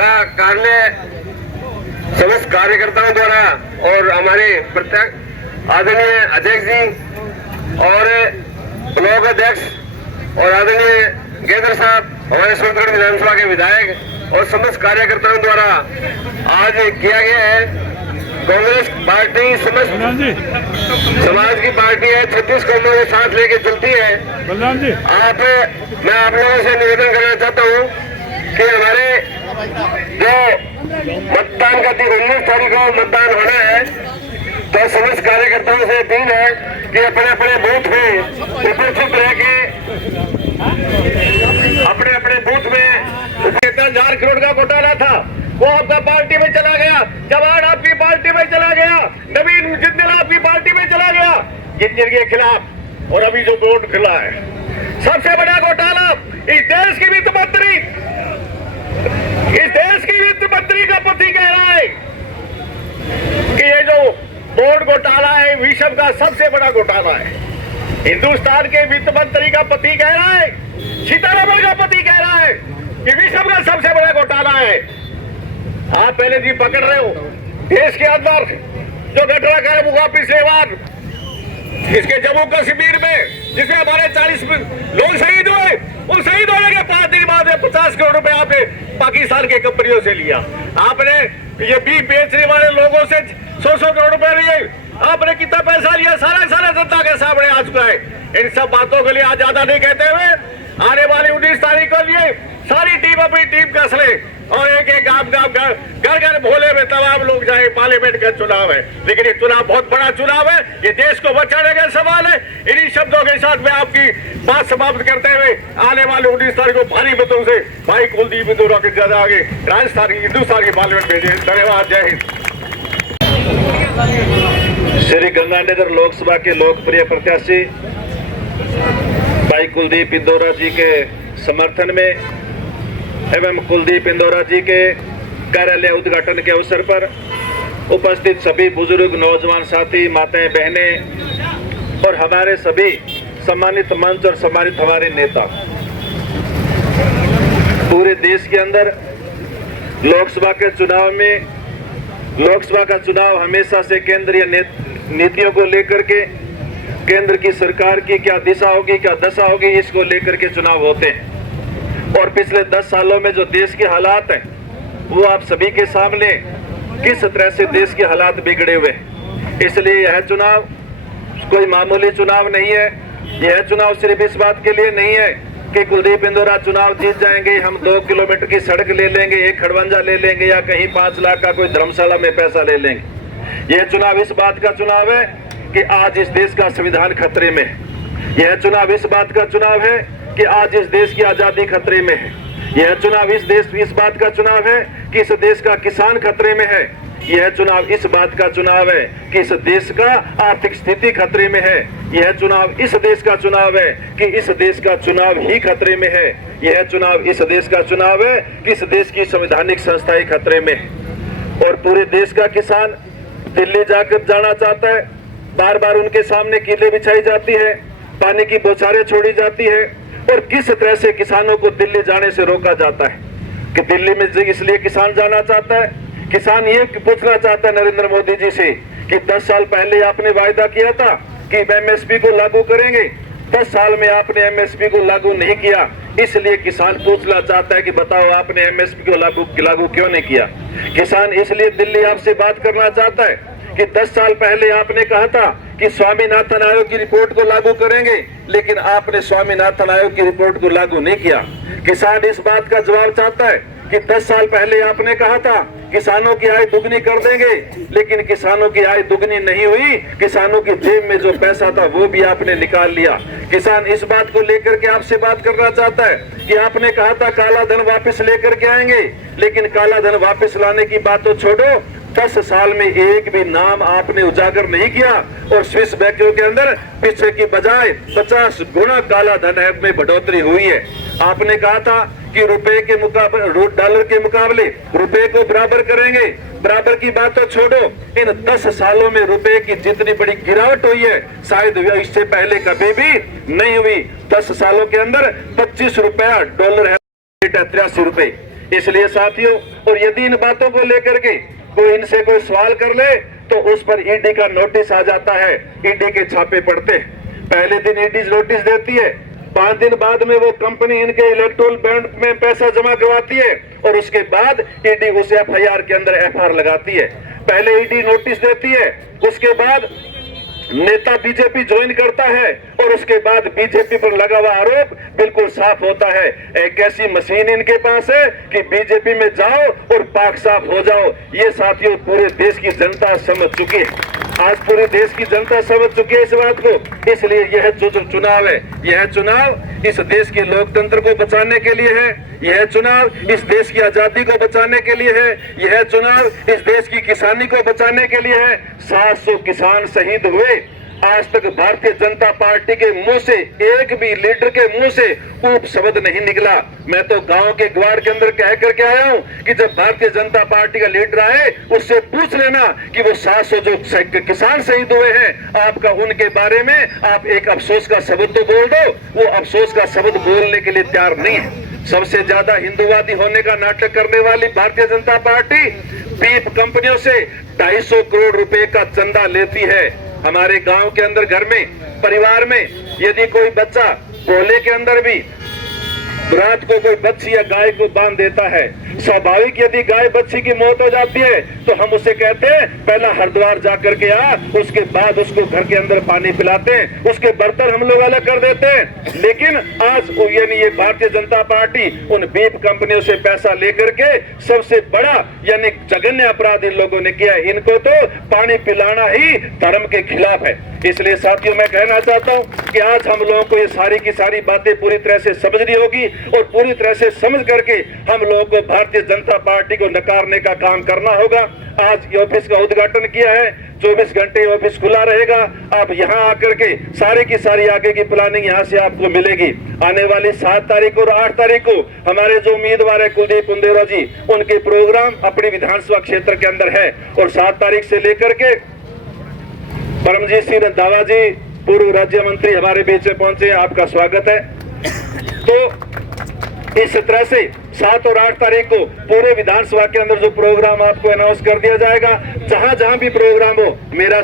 का कार्यालय समस्त कार्यकर्ताओं द्वारा और हमारे प्रत्यक्ष आदरणीय अध्यक्ष जी और ब्लॉक अध्यक्ष और आदरणीय गेंद्र साहब, हमारे सोनगढ़ विधानसभा के विधायक और समस्त कार्यकर्ताओं द्वारा आज किया गया है। कांग्रेस पार्टी समस्त समाज की पार्टी है, 36 कौमों को साथ लेके चलती है। मैं आप लोगों से निवेदन करना चाहता हूँ कि हमारे जो मतदान का 19 तारीख को मतदान होना है, तो समस्त कार्यकर्ताओं से अपील है कि अपने अपने बूथ में उपस्थित रह के अपने अपने बूथ में 1000 करोड़ का घोटाला था, वो आपका पार्टी में चला गया, जवान आपकी पार्टी में चला गया, नवीन जिंदल आपकी पार्टी में चला गया इंजीनियर के खिलाफ। और अभी जो बोर्ड खुला है, सबसे बड़ा घोटाला इस देश की वित्त मंत्री का पति कह रहा है कि ये जो बोर्ड घोटाला है विश्व का सबसे बड़ा घोटाला है। हिंदुस्तान के वित्त मंत्री का पति कह रहा है, सीतारमण का पति कह रहा है कि विश्व का सबसे बड़ा घोटाला है। आप पहले जी पकड़ रहे हो देश के अंदर जो घटना कर हुआ पिछले बार इसके जम्मू कश्मीर में, जिसमें हमारे 40 लोग शहीद हुए, उन शहीद होने के 5 दिन बाद 50 करोड़ रुपए आपने पाकिस्तान के कंपनियों से लिया। आपने ये बीफ बेचने वाले लोगों से 100 करोड़ रुपए लिए, आपने कितना पैसा लिया सारा जनता के सामने आ चुका है। इन सब बातों के लिए आज ज्यादा नहीं कहते हुए आने वाली 19 तारीख को लिए सारी टीम अपनी टीम कस ले और एक एक गांव घर भोले में तमाम लोग जाए। पार्लियामेंट का चुनाव है, लेकिन ये चुनाव बहुत बड़ा चुनाव है, ये देश को बचाने का सवाल है। इन्हीं शब्दों के साथ मैं आपकी बात समाप्त करते हुए आने वाले 19 तारीख को भारी मतों से भाई कुलदीप इंदौरा के ज्यादा आगे राजस्थान की हिंदुस्तान की पार्लियामेंट भेजे। धन्यवाद, जय हिंद। श्री गंगानगर लोकसभा के लोकप्रिय प्रत्याशी भाई कुलदीप इंदौरा जी के समर्थन में एवं कुलदीप इंदौरा जी के कार्यालय उद्घाटन के अवसर पर उपस्थित सभी बुजुर्ग, नौजवान साथी, माताएं, बहनें और हमारे सभी सम्मानित मंच और सम्मानित हमारे नेता, पूरे देश के अंदर लोकसभा का चुनाव हमेशा से केंद्रीय नीतियों को लेकर के, केंद्र की सरकार की क्या दिशा होगी, क्या दशा होगी, इसको लेकर के चुनाव होते हैं। और पिछले 10 सालों में जो देश के हालात हैं वो आप सभी के सामने किस तरह से देश के हालात बिगड़े हुए हैं। इसलिए यह चुनाव कोई मामूली चुनाव नहीं है। यह चुनाव सिर्फ इस बात के लिए नहीं है कि कुलदीप इंदौरा चुनाव जीत जाएंगे, हम 2 किलोमीटर की सड़क ले लेंगे, एक खड़वंजा ले लेंगे या कहीं 5 लाख का कोई धर्मशाला में पैसा ले लेंगे। यह चुनाव इस बात का चुनाव है कि आज इस देश का संविधान खतरे में है। यह चुनाव इस बात का चुनाव है कि आज इस देश की आजादी खतरे में है। यह चुनाव इस बात का चुनाव है कि इस देश का किसान खतरे में है। यह चुनाव इस बात का चुनाव है कि इस देश का आर्थिक स्थिति खतरे में है। यह चुनाव इस देश का चुनाव है कि इस देश का चुनाव ही खतरे में है। यह चुनाव इस देश का चुनाव है कि इस देश की संवैधानिक संस्थाएं खतरे में है। और पूरे देश का किसान दिल्ली जाकर जाना चाहता है, बार बार उनके सामने कीलें बिछाई जाती है, पानी की बौछारें छोड़ी जाती है और किस तरह से किसानों को दिल्ली जाने से रोका जाता है। कि दिल्ली में इसलिए किसान जाना चाहता है, किसान ये पूछना चाहता है नरेंद्र मोदी जी से कि 10 साल पहले आपने वायदा किया था कि एमएसपी को लागू करेंगे, 10 साल में आपने एमएसपी को लागू नहीं किया। इसलिए किसान पूछना चाहता है कि बताओ आपने एमएसपी को लागू क्यों नहीं किया। किसान इसलिए दिल्ली आपसे बात करना चाहता है कि 10 साल पहले आपने कहा था कि स्वामीनाथन आयोग की रिपोर्ट को लागू करेंगे, लेकिन आपने स्वामीनाथन आयोग की रिपोर्ट को लागू नहीं किया। किसान इस बात का जवाब चाहता है कि 10 साल पहले आपने कहा था किसानों की आय दुगनी कर देंगे, लेकिन किसानों की आय दुगनी नहीं हुई। किसानों की जेब में जो पैसा था वो भी आपने निकाल लिया। किसान इस बात को लेकर के आपसे बात करना चाहता है कि आपने कहा था काला धन वापस लेकर के आएंगे, लेकिन काला धन वापस लाने की बात तो छोड़ो, 10 साल में एक भी नाम आपने उजागर नहीं किया और स्विस बैंकों के अंदर पिछले की बजाय 50 गुना काला धन में बढ़ोतरी हुई है। आपने कहा था कि रुपए के मुकाबले डॉलर के मुकाबले रुपए को बराबर करेंगे, बराबर की बात तो छोड़ो, इन 10 सालों में रुपए की जितनी बड़ी गिरावट हुई है शायद इससे पहले कभी भी नहीं हुई। 10 सालों के अंदर 25 रुपया डॉलर है, 83 रुपए। इसलिए साथियों, और यदि इन बातों को लेकर के कोई इनसे कोई सवाल कर ले तो उस पर ईडी का नोटिस आ जाता है, ईडी के छापे पड़ते हैं। पहले दिन ईडी नोटिस देती है, 5 दिन बाद में वो कंपनी इनके इलेक्ट्रोल बैंक में पैसा जमा करवाती है और उसके बाद ईडी उस एफआईआर के अंदर एफआईआर लगाती है। पहले ईडी नोटिस देती है, उसके बाद नेता बीजेपी ज्वाइन करता है और उसके बाद बीजेपी पर लगा हुआ आरोप बिल्कुल साफ होता है। एक ऐसी मशीन इनके पास है कि बीजेपी में जाओ और पाक साफ हो जाओ। ये साथियों पूरे देश की जनता समझ चुकी है, आज पूरे देश की जनता समझ चुकी है इस बात को। इसलिए यह जो चुनाव है, यह चुनाव इस देश के लोकतंत्र को बचाने के लिए है, यह चुनाव इस देश की आजादी को बचाने के लिए है, यह चुनाव इस देश की किसानी को बचाने के लिए है। 700 किसान शहीद हुए, आज तक भारतीय जनता पार्टी के मुंह से, एक भी लीडर के मुंह से ऊप शब्द नहीं निकला। मैं तो गांव के ग्वाड़ के अंदर कह करके आया हूं कि जब भारतीय जनता पार्टी का लीडर आए उससे पूछ लेना कि वो 700 जो किसान शहीद हुए हैं, आपका उनके बारे में आप एक अफसोस का शब्द तो बोल दो। वो अफसोस का शब्द बोलने के लिए तैयार नहीं है। सबसे ज्यादा हिंदूवादी होने का नाटक करने वाली भारतीय जनता पार्टी बीफ कंपनियों से 250 करोड़ रुपए का चंदा लेती है। हमारे गांव के अंदर घर में, परिवार में यदि कोई बच्चा बोले के अंदर भी रात को कोई बच्ची या गाय को बांध देता है, स्वाभाविक यदि गाय बच्ची की मौत हो जाती है तो हम उसे कहते हैं पहला हरिद्वार जाकर के आ, उसके बाद उसको घर के अंदर पानी पिलाते हैं, उसके बर्तन हम लोग अलग कर देते हैं। लेकिन आज यानी ये भारतीय जनता पार्टी उन बीफ कंपनियों से पैसा लेकर के सबसे बड़ा यानी जघन्य अपराध इन लोगों ने किया है। इनको तो पानी पिलाना ही धर्म के खिलाफ है। इसलिए साथियों मैं कहना चाहता हूं कि आज हम लोगों को ये सारी की सारी बातें पूरी तरह से समझनी होगी और पूरी तरह से समझ करके हम लोगों को भारतीय जनता पार्टी को नकारने का काम करना होगा। आज ऑफिस का उद्घाटन किया है, 24 घंटे ऑफिस खुला रहेगा। आप यहाँ आकर के सारी की सारी आगे की प्लानिंग यहाँ से आपको मिलेगी। आने वाली 7 तारीख और 8 तारीख को हमारे जो उम्मीदवार है कुलदीप उंदेरा जी, उनके प्रोग्राम अपनी विधानसभा क्षेत्र के अंदर है और 7 तारीख से लेकर के परमजीत सिंह रंधावा जी पूर्व राज्य मंत्री हमारे बीच में पहुंचे, आपका स्वागत है। तो इस तरह से 7 और 8 तारीख को पूरे विधानसभा के अंदर जो प्रोग्राम आपको अनाउंस कर दिया जाएगा, जहां जहां भी प्रोग्राम हो मेरा